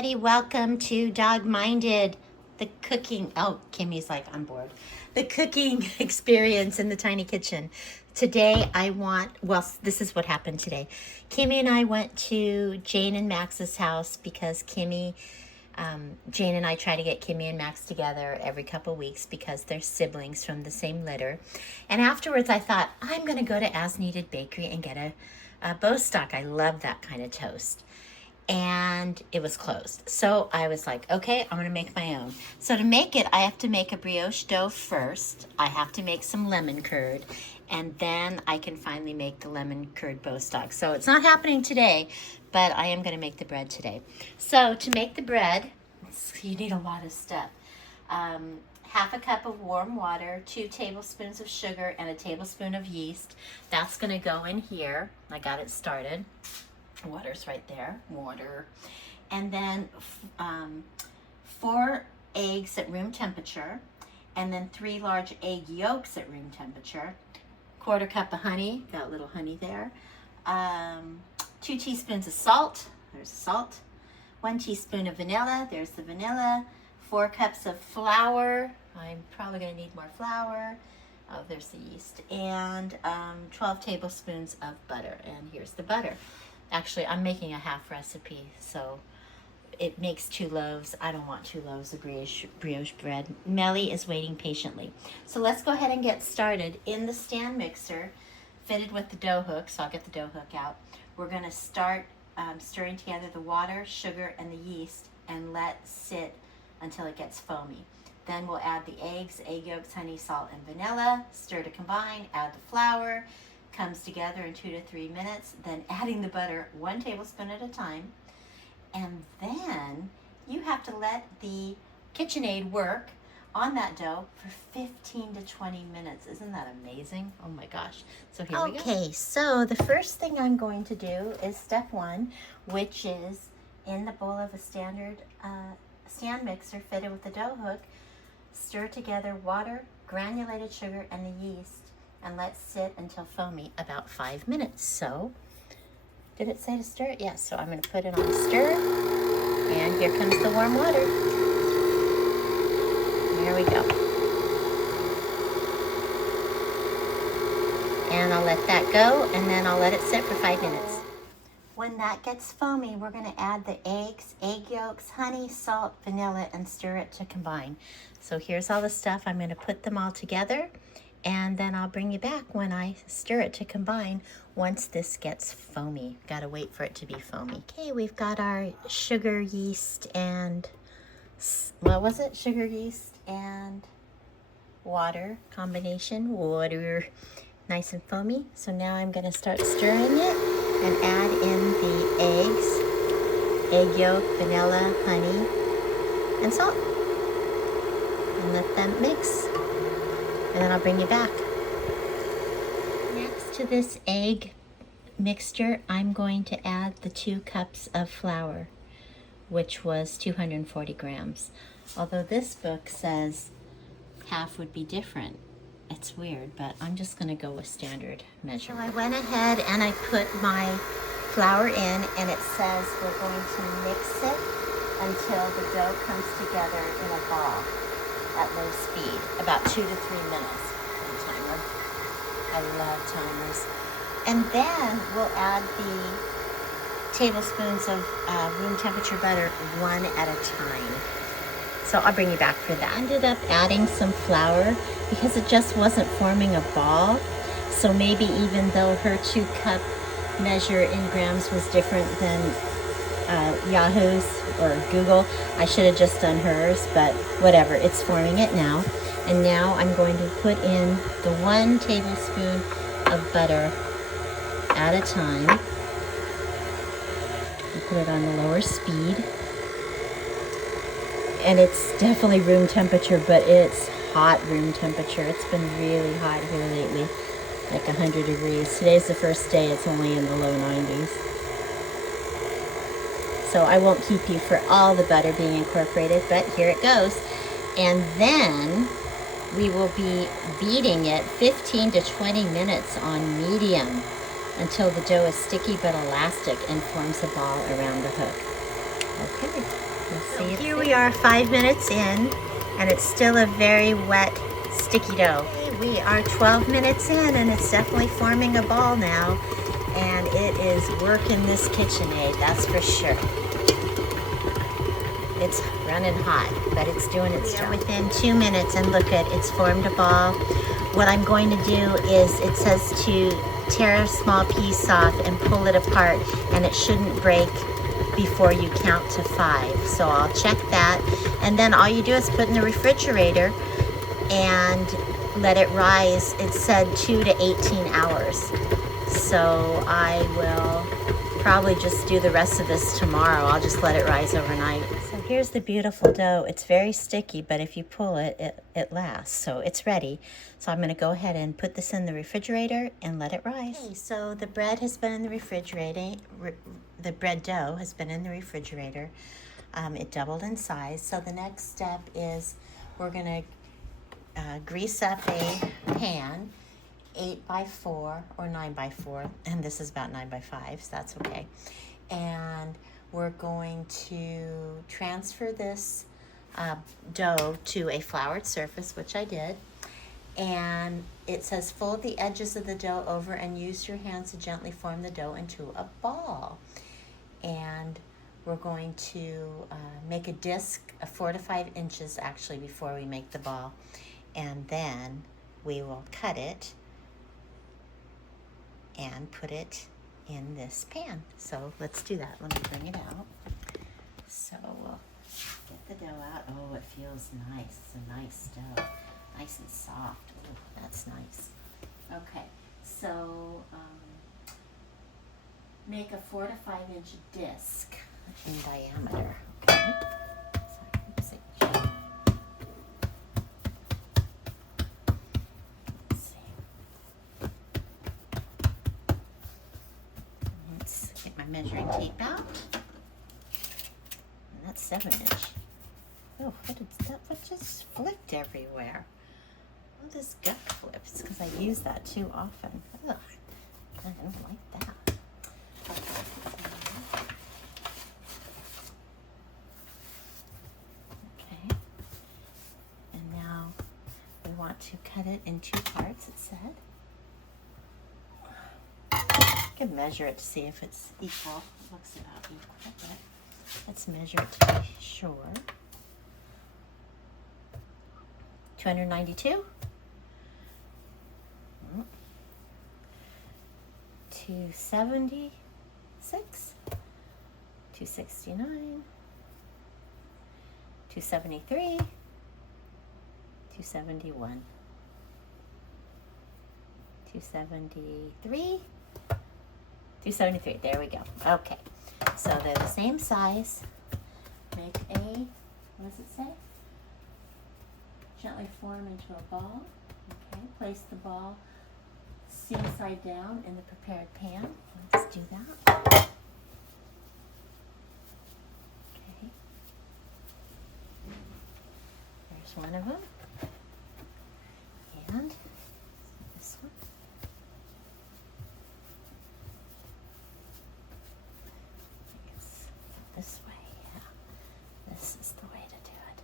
everybody. Welcome to Dog Minded, the cooking. Oh, Kimmy's like on board. The cooking experience in the tiny kitchen. Today this is what happened today. Kimmy and I went to Jane and Max's house because Jane and I try to get Kimmy and Max together every couple weeks because they're siblings from the same litter. And afterwards I thought, I'm going to go to As Needed Bakery and get a Bostock. I love that kind of toast. And it was closed. So I was like, okay, I'm gonna make my own. So to make it, I have to make a brioche dough first. I have to make some lemon curd, and then I can finally make the lemon curd Bostock. So it's not happening today, but I am gonna make the bread today. So to make the bread, you need a lot of stuff. Half a cup of warm water, 2 tablespoons of sugar, and a tablespoon of yeast. That's gonna go in here. I got it started. Water's right there, water. And then 4 eggs at room temperature, and then 3 large egg yolks at room temperature, 1/4 cup of honey, got a little honey there, 2 teaspoons of salt, there's salt, 1 teaspoon of vanilla, there's the vanilla, 4 cups of flour, I'm probably gonna need more flour, oh, there's the yeast, and 12 tablespoons of butter, and here's the butter. Actually, I'm making a half recipe, so it makes 2 loaves. I don't want 2 loaves of brioche bread. Melly is waiting patiently. So let's go ahead and get started. In the stand mixer, fitted with the dough hook, so I'll get the dough hook out, we're going to start stirring together the water, sugar, and the yeast, and let sit until it gets foamy. Then we'll add the eggs, egg yolks, honey, salt, and vanilla, stir to combine, add the flour, comes together in 2 to 3 minutes, then adding the butter 1 tablespoon at a time. And then you have to let the KitchenAid work on that dough for 15 to 20 minutes. Isn't that amazing? Oh my gosh. So here we go. Okay, so the first thing I'm going to do is step 1, which is in the bowl of a standard stand mixer fitted with the dough hook, stir together water, granulated sugar, and the yeast, and let sit until foamy, about 5 minutes. So, did it say to stir it? Yes, so I'm going to put it on stir, and here comes the warm water. There we go. And I'll let that go, and then I'll let it sit for 5 minutes. When that gets foamy, we're going to add the eggs, egg yolks, honey, salt, vanilla, and stir it to combine. So here's all the stuff. I'm going to put them all together, and then I'll bring you back when I stir it to combine once this gets foamy. Gotta wait for it to be foamy. Okay, we've got our sugar, yeast, and, what was it? Sugar, yeast, and water combination. Water, nice and foamy. So now I'm gonna start stirring it and add in the eggs, egg yolk, vanilla, honey, and salt. And let them mix. And then I'll bring you back. Next to this egg mixture, I'm going to add the 2 cups of flour, which was 240 grams. Although this book says half would be different. It's weird, but I'm just gonna go with standard measure. So I went ahead and I put my flour in, and it says we're going to mix it until the dough comes together in a ball at low speed, about 2 to 3 minutes on the timer. I love timers. And then we'll add the tablespoons of room temperature butter 1 at a time. So I'll bring you back for that. I ended up adding some flour because it just wasn't forming a ball. So maybe even though her 2 cup measure in grams was different than Yahoo's or Google, I should have just done hers, but whatever, it's forming it now. And now I'm going to put in the 1 tablespoon of butter at a time. And put it on the lower speed. And it's definitely room temperature, but it's hot room temperature. It's been really hot here lately, like 100 degrees. Today's the first day it's only in the low 90s. So I won't keep you for all the butter being incorporated, but here it goes. And then we will be beating it 15 to 20 minutes on medium until the dough is sticky but elastic and forms a ball around the hook. Okay. See, here we are 5 minutes in, and it's still a very wet, sticky dough. We are 12 minutes in, and it's definitely forming a ball now, and it is working this KitchenAid, that's for sure. It's running hot, but it's doing its job. Within 2 minutes, and look at, it's formed a ball. What I'm going to do is, it says to tear a small piece off and pull it apart, and it shouldn't break before you count to 5. So I'll check that, and then all you do is put in the refrigerator and let it rise. It said 2 to 18 hours. So I will probably just do the rest of this tomorrow. I'll just let it rise overnight. So here's the beautiful dough. It's very sticky, but if you pull it, it lasts. So it's ready. So I'm going to go ahead and put this in the refrigerator and let it rise. Okay, so the bread has been in the refrigerator. The bread dough has been in the refrigerator. It doubled in size. So the next step is we're going to grease up a pan, 8x4 or 9x4, and this is about 9x5, so that's okay. And we're going to transfer this dough to a floured surface, which I did. And it says fold the edges of the dough over and use your hands to gently form the dough into a ball. And we're going to make a disc of 4 to 5 inches actually before we make the ball. And then we will cut it and put it in this pan. So let's do that. Let me bring it out. So we'll get the dough out. Oh, it feels nice. It's a nice dough. Nice and soft. Oh, that's nice. Okay, so make a 4 to 5 inch disc in diameter. Okay. Measuring tape out, and that's 7 inch. Oh, what just flipped everywhere? All this gut flips because I use that too often. Ugh, I don't like that. Okay, and now we want to cut it in 2 parts, it said. I can measure it to see if it's equal. It looks about equal, but let's measure it to be sure. 292. 276. 269. 273. 271. 273. 273, there we go. Okay, so they're the same size. Make a, what does it say? Gently form into a ball. Okay, place the ball seam side down in the prepared pan. Let's do that. Okay, there's one of them. And this one. This way, yeah. This is the way to do it.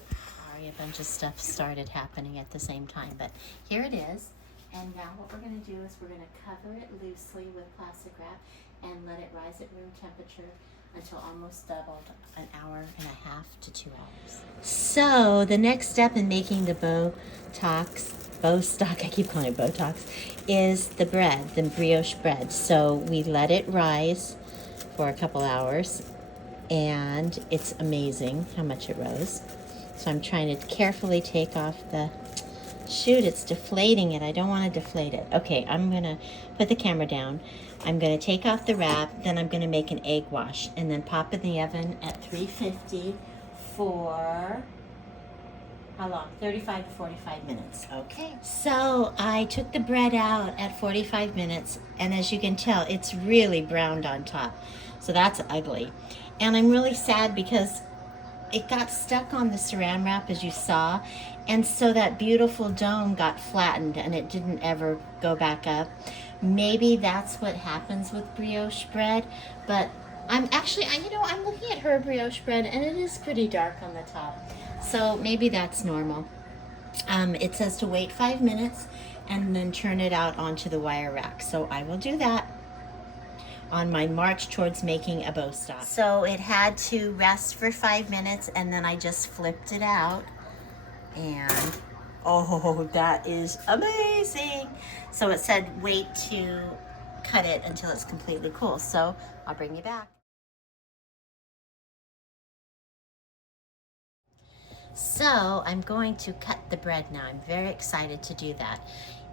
Sorry, a bunch of stuff started happening at the same time, but here it is. And now what we're going to do is we're going to cover it loosely with plastic wrap and let it rise at room temperature until almost doubled, an hour and a half to 2 hours. So the next step in making the Bostock, I keep calling it Botox, is the bread, the brioche bread. So we let it rise for a couple hours, and it's amazing how much it rose. So I'm trying to carefully take off the, shoot, it's deflating it. I don't want to deflate it. Okay, I'm going to put the camera down. I'm going to take off the wrap, then I'm going to make an egg wash, and then pop in the oven at 350 for, how long? 35 to 45 minutes. Okay. So I took the bread out at 45 minutes, and as you can tell, it's really browned on top. So that's ugly. And I'm really sad because it got stuck on the saran wrap, as you saw, and so that beautiful dome got flattened and it didn't ever go back up. maybe that's what happens with brioche bread, but I'm actually, I'm looking at her brioche bread and it is pretty dark on the top. So maybe that's normal. It says to wait 5 minutes and then turn it out onto the wire rack. So I will do that on my march towards making a Bostock. So it had to rest for 5 minutes and then I just flipped it out and oh, that is amazing. So it said wait to cut it until it's completely cool. So I'll bring you back. So I'm going to cut the bread now. I'm very excited to do that.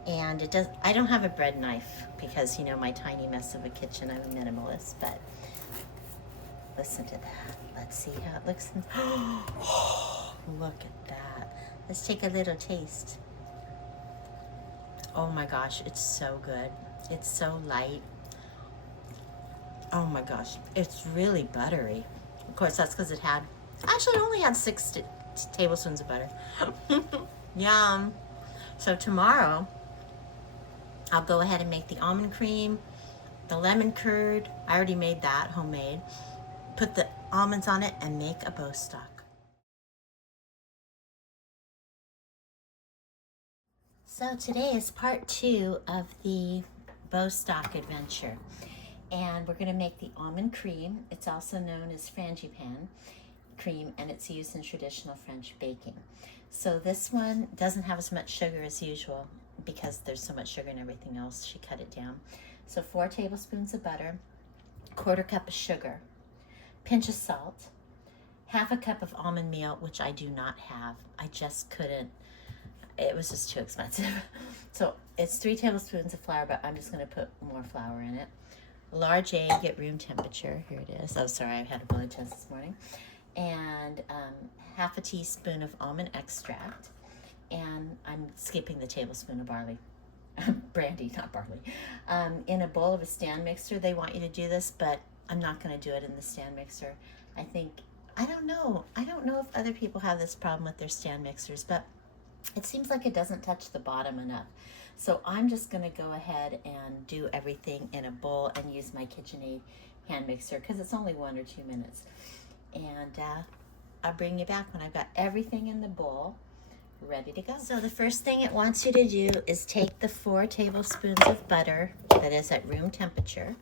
And I don't have a bread knife because, my tiny mess of a kitchen, I'm a minimalist, but listen to that. Let's see how it looks. Look at that. Let's take a little taste. Oh my gosh, it's so good. It's so light. Oh my gosh, it's really buttery. Of course, that's because it only had 6 tablespoons of butter. Yum. So tomorrow, I'll go ahead and make the almond cream, the lemon curd. I already made that, homemade. Put the almonds on it and make a Bostock. So today is part 2 of the Bostock adventure. And we're going to make the almond cream. It's also known as frangipane cream, and it's used in traditional French baking. So this one doesn't have as much sugar as usual because there's so much sugar in everything else. She cut it down. So 4 tablespoons of butter, 1/4 cup of sugar, pinch of salt, 1/2 cup of almond meal, which I do not have. I just couldn't. It was just too expensive. So it's 3 tablespoons of flour, but I'm just going to put more flour in it. Large egg at room temperature. Here it is. Oh, sorry, I had a blood test this morning. And 1/2 teaspoon of almond extract. And I'm skipping the tablespoon of barley. Brandy, not barley. In a bowl of a stand mixer. They want you to do this, but I'm not going to do it in the stand mixer. I don't know if other people have this problem with their stand mixers, but it seems like it doesn't touch the bottom enough. So I'm just going to go ahead and do everything in a bowl and use my KitchenAid hand mixer because it's only 1 or 2 minutes. And I'll bring you back when I've got everything in the bowl ready to go. So the first thing it wants you to do is take the 4 tablespoons of butter that is at room temperature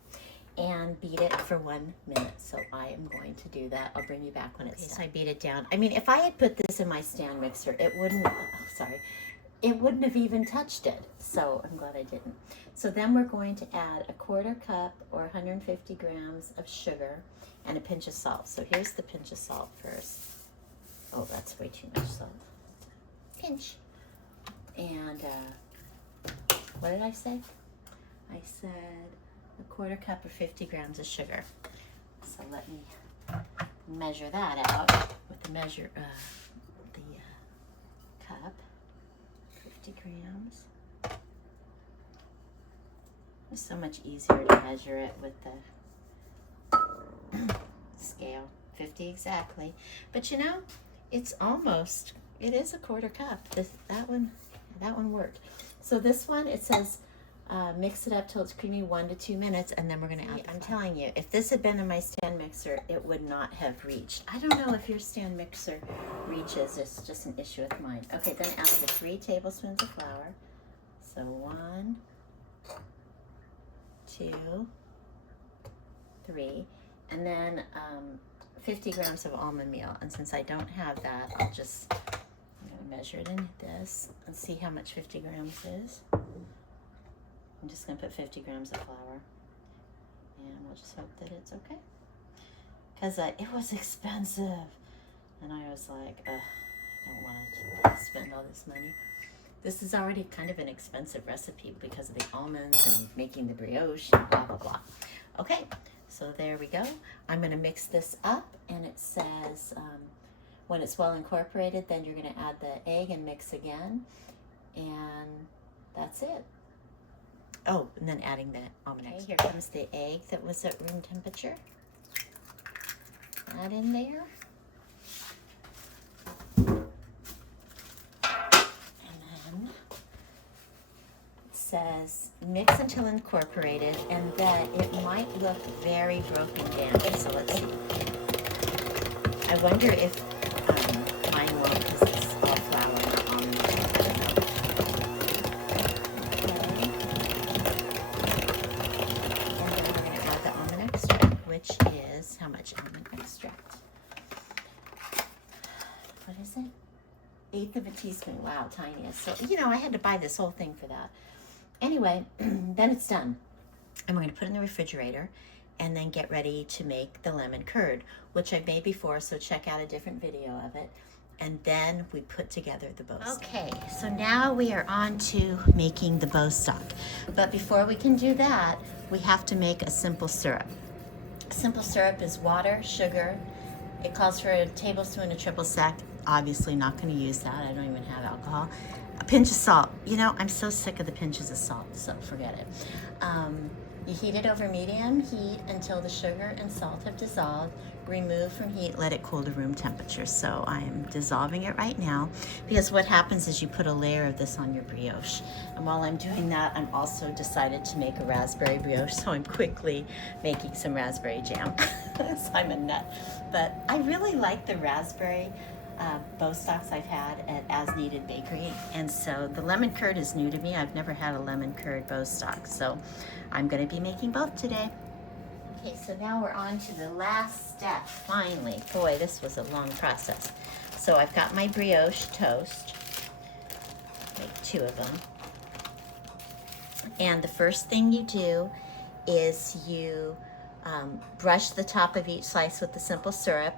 and beat it for 1 minute. So I am going to do that. I'll bring you back when it's done. So I beat it down. I mean, if I had put this in my stand mixer, it wouldn't have even touched it. So I'm glad I didn't. So then we're going to add 1/4 cup or 150 grams of sugar and a pinch of salt. So here's the pinch of salt first. Oh, that's way too much salt. Pinch. And what did I say? I said 1/4 cup or 50 grams of sugar. So let me measure that out with the cup. 50 grams. It's so much easier to measure it with the scale. 50 exactly. But it's almost, it is 1/4 cup. That one worked. So this one, it says mix it up till it's creamy 1 to 2 minutes, and then we're going to add. I'm telling you, if this had been in my stand mixer, it would not have reached. I don't know if your stand mixer reaches. It's just an issue with mine. Okay, then add the 3 tablespoons of flour. So 1, 2, 3, and then 50 grams of almond meal. And since I don't have that, I'm going to measure it in this and see how much 50 grams is. I'm just going to put 50 grams of flour, and we'll just hope that it's okay. Because it was expensive, and I was like, I don't want to spend all this money. This is already kind of an expensive recipe because of the almonds and making the brioche and blah, blah, blah. Okay, so there we go. I'm going to mix this up, and it says when it's well incorporated, then you're going to add the egg and mix again, and that's it. Oh, and then adding the almond extract. Here comes the egg that was at room temperature. Add in there. And then it says says mix until incorporated, and then it might look very broken down. So let's see. I wonder if mine won't, because it's all flour and almond. I don't know. Okay. And then we're going to add the almond extract, which is how much almond extract? What is it? 1/8 of a teaspoon. Wow, tiniest. So, you know, I had to buy this whole thing for that. Anyway, then it's done. And we're going to put it in the refrigerator and then get ready to make the lemon curd, which I've made before, so check out a different video of it. And then we put together the Bostock. Okay, so now we are on to making the Bostock. But before we can do that, we have to make a simple syrup. Simple syrup is water, sugar. It calls for a tablespoon of triple sec. Obviously not going to use that. I don't even have alcohol. A pinch of salt. You know, I'm so sick of the pinches of salt, so forget it. You heat it over medium heat until the sugar and salt have dissolved. Remove from heat, let it cool to room temperature. So I am dissolving it right now, because what happens is you put a layer of this on your brioche. And while I'm doing that, I'm also decided to make a raspberry brioche, so I'm quickly making some raspberry jam. So I'm a nut. But I really like the raspberry Bostocks I've had at As Needed Bakery, and so the lemon curd is new to me. I've never had a lemon curd Bostock, so I'm going to be making both today. Okay, so now we're on to the last step, finally. Boy, this was a long process. So I've got my brioche toast, make 2 of them, and the first thing you do is you brush the top of each slice with the simple syrup.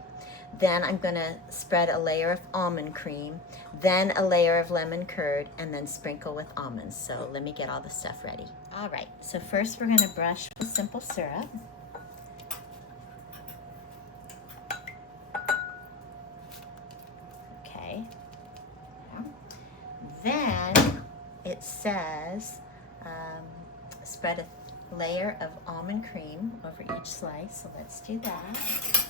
Then I'm going to spread a layer of almond cream, then a layer of lemon curd, and then sprinkle with almonds. So let me get all the stuff ready. All right, so first we're going to brush with simple syrup. Okay. Then it says spread a layer of almond cream over each slice. So let's do that.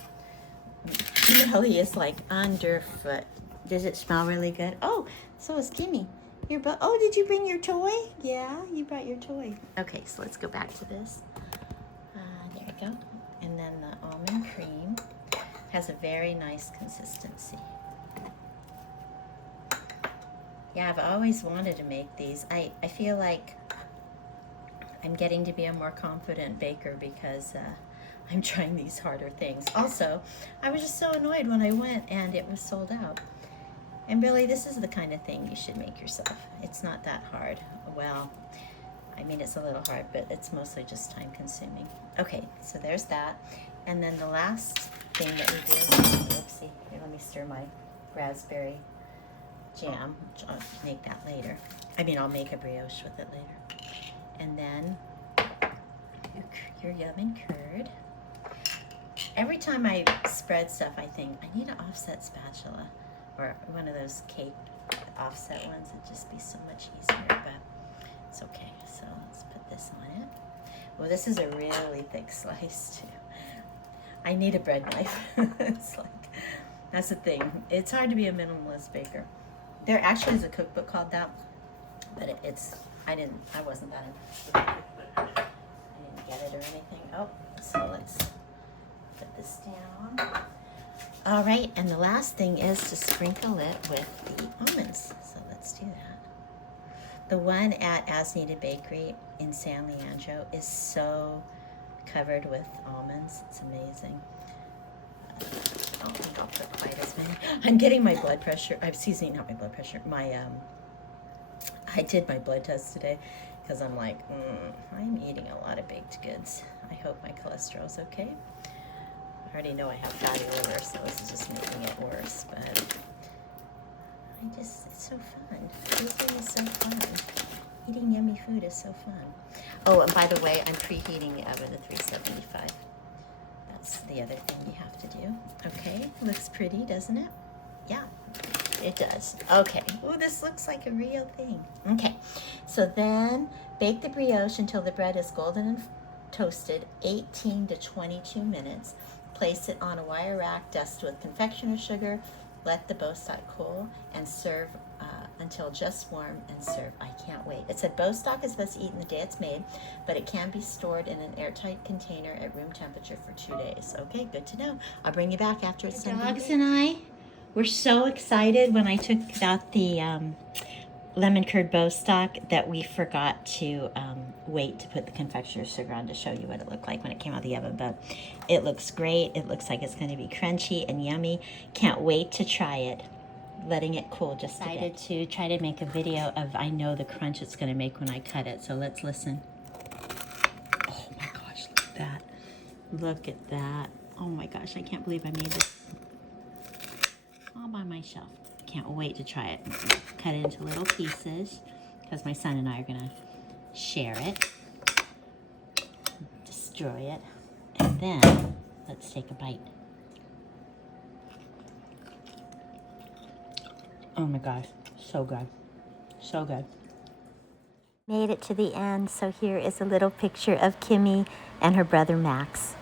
Really is like underfoot. Does it smell really good? Oh, so is Kimmy. Oh, did you bring your toy? Yeah, you brought your toy. Okay, so let's go back to this. There we go. And then the almond cream has a very nice consistency. Yeah, I've always wanted to make these. I feel like I'm getting to be a more confident baker because I'm trying these harder things. Also, I was just so annoyed when I went and it was sold out. And really, this is the kind of thing you should make yourself. It's not that hard. Well, I mean, it's a little hard, but it's mostly just time consuming. Okay, so there's that. And then the last thing that we do, oopsie, here, let me stir my raspberry jam, which I'll make that later. I mean, I'll make a brioche with it later. And then your lemon curd. Every time I spread stuff, I think I need an offset spatula or one of those cake offset ones. It'd just be so much easier, but it's okay. So let's put this on it. Well, this is a really thick slice too. I need a bread knife. It's like, that's the thing. It's hard to be a minimalist baker. There actually is a cookbook called that, but I wasn't that impressed with the cookbook. I didn't get it or anything. Oh, so let's put this down. All right, and the last thing is to sprinkle it with the almonds. So let's do that. The one at As Needed Bakery in San Leandro is so covered with almonds. It's amazing. I don't think I'll put quite as many. I'm getting my blood pressure. I'm seasoning, not my blood pressure. I did my blood test today because I'm like, I'm eating a lot of baked goods. I hope my cholesterol's okay. I already know I have fatty liver, so this is just making it worse, but it's so fun. Baking is so fun. Eating yummy food is so fun. Oh, and by the way, I'm preheating the oven to 375. That's the other thing you have to do. Okay, looks pretty, doesn't it? Yeah, it does. Okay, oh, this looks like a real thing. Okay, so then bake the brioche until the bread is golden and toasted, 18 to 22 minutes. Place it on a wire rack, dust with confectioner's sugar, let the Bostock cool, and serve until just warm, and serve. I can't wait. It said Bostock is best eaten the day it's made, but it can be stored in an airtight container at room temperature for 2 days. Okay, good to know. I'll bring you back after it's done. Dogs and I were so excited when I took out the lemon curd Bostock that we forgot to wait to put the confectioner's sugar on to show you what it looked like when it came out of the oven. But it looks great. It looks like it's going to be crunchy and yummy. Can't wait to try it. Letting it cool just a bit. Decided to try to make a video of I know the crunch it's going to make when I cut it. So let's listen. Oh my gosh, look at that. Look at that. Oh my gosh, I can't believe I made this all by myself. Can't wait to try it. Cut it into little pieces because my son and I are going to share it, destroy it, and then let's take a bite. Oh my gosh, so good. So good. Made it to the end, so here is a little picture of Kimmy and her brother Max.